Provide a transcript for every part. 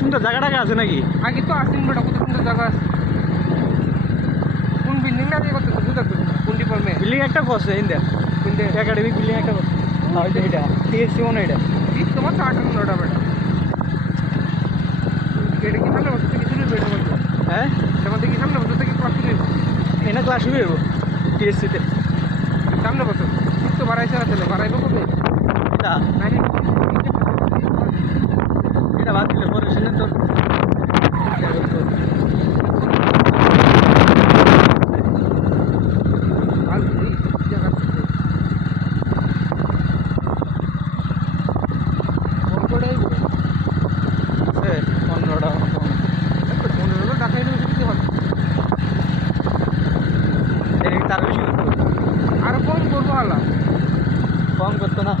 সুন্দর জায়গা টাকা আছে নাকি? আগে তো আসেন বেটা, কত সুন্দর জায়গা আছে। কোন বিল্ডিং না দিয়ে করতে বুঝতে পারছি না, কোন ডিপার্টমেন্ট বিল্ডিং একটা করছে ইন্ডিয়া কোনটা একাডেমিক বিল্ডিং একটা করছে। হয়তো এটা টিএসসি মনে হয় এটা। ঠিক তোমার তো 58টা বেটা। এটা কি সামনে বছর থেকে শুরু হবে? এটা বলতো হ্যাঁ তোমার দেখি সামনে বছর থেকে ক্লাস শুরু হবে। এনে ক্লাস শুরু হইব টিএসসিতে। সামনে বছর তো বাড়াইছে না, তাহলে বাড়াইবো কবে? এটা নাইন এটা বাদ দিলে পরে শুনে তোর আর এই জায়গা কোনটাই অন্যটা পনেরো টাকা ইউনিভার্সিটি হবে। তার বেশি করতো, আরো কম করবো আলা কম করতো না।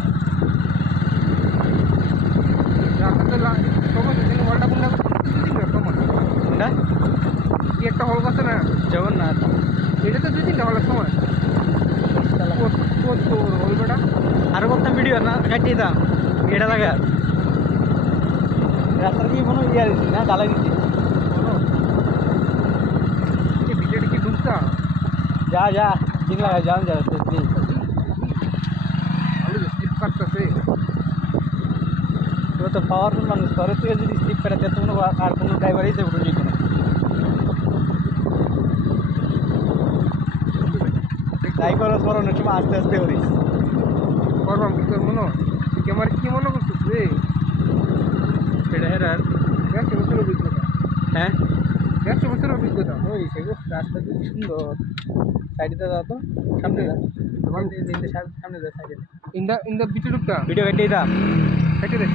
সময় দিন হলটা কোনটা সময় কোনটা? কি একটা হল আছে না, জগন্নাথ। এটা তো 2-3টা হলের সময় হল বেটা। আরো করতাম ভিডিও না কাটিয়ে দাম এটা লাগা রাস্তার কি কোনো ইয়ে দিচ্ছি না ঢালাই দিচ্ছি। ভিডিওটা কি ঢুকতা যা যা দিন লাগা যান যা আলু স্লিপ কাটতেছে। তোর তো পাওয়ারফুল মানুষ, তোর তুই যদি স্লিপ করে তো কোনো আর কোনো ড্রাইভারই সে উঠে যেত না। তাই করো সরানোর সময় আস্তে আস্তে করিস। করবাম কি তোর মনে তুই কি আমার কি মনে করছিস রে? সেটা হেরার 100 বছর অভিজ্ঞতা, হ্যাঁ 100 বছর অভিজ্ঞতা। ওই সেগুলো রাস্তা খুব সুন্দর। সাইডে যা তো সামনে যা সামনে যা সাইডে ইন দা ভিতরে ঢুকতা ভিডিও কাটিয়ে দাম কেটে দে।